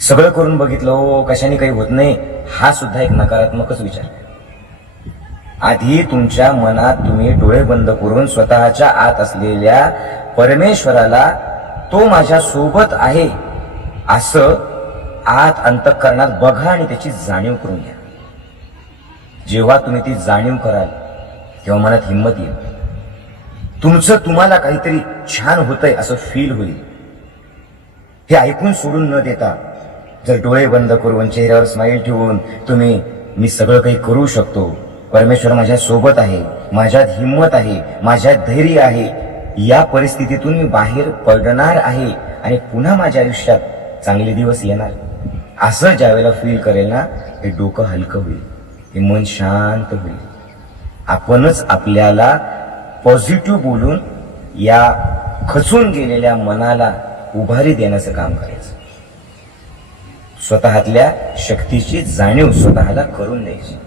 सगळं करून बघितलं हो कशाने काही होत नाही, हा सुद्धा एक नकारात्मकच विचार आहे. आधी तुमच्या मनात तुम्ही डोळे बंद करून स्वतःच्या आत असलेल्या परमेश्वराला तो माझ्या सोबत आहे असं आत अंतःकरणात बघा आणि त्याची जाणीव करून घ्या. जेव्हा तुम्ही ती जाणीव कराल तेव्हा मनात हिंमत येईल. तुमचं तुम्हाला काहीतरी छान होतंय असं फील होईल. हे ऐकून सोडून न देता जर डोळे बंद करून चेहऱ्यावर स्माईल ठेवून तुम्ही मी सगळं काही करू शकतो, परमेश्वर माझ्या सोबत आहे, माझ्यात हिंमत आहे, माझ्यात धैर्य आहे, या परिस्थितीतून मी बाहेर पडणार आहे आणि पुन्हा माझ्या आयुष्यात चांगले दिवस येणार, असं ज्या वेळेला फील करेल ना, हे डोकं हलकं होईल, हे मन शांत होईल. आपणच आपल्याला पॉझिटिव्ह बोलून या खचून गेलेल्या मनाला उभारी देण्याचं काम करायचं. स्वतःतल्या शक्तीची जाणीव स्वतःला करून द्यायची.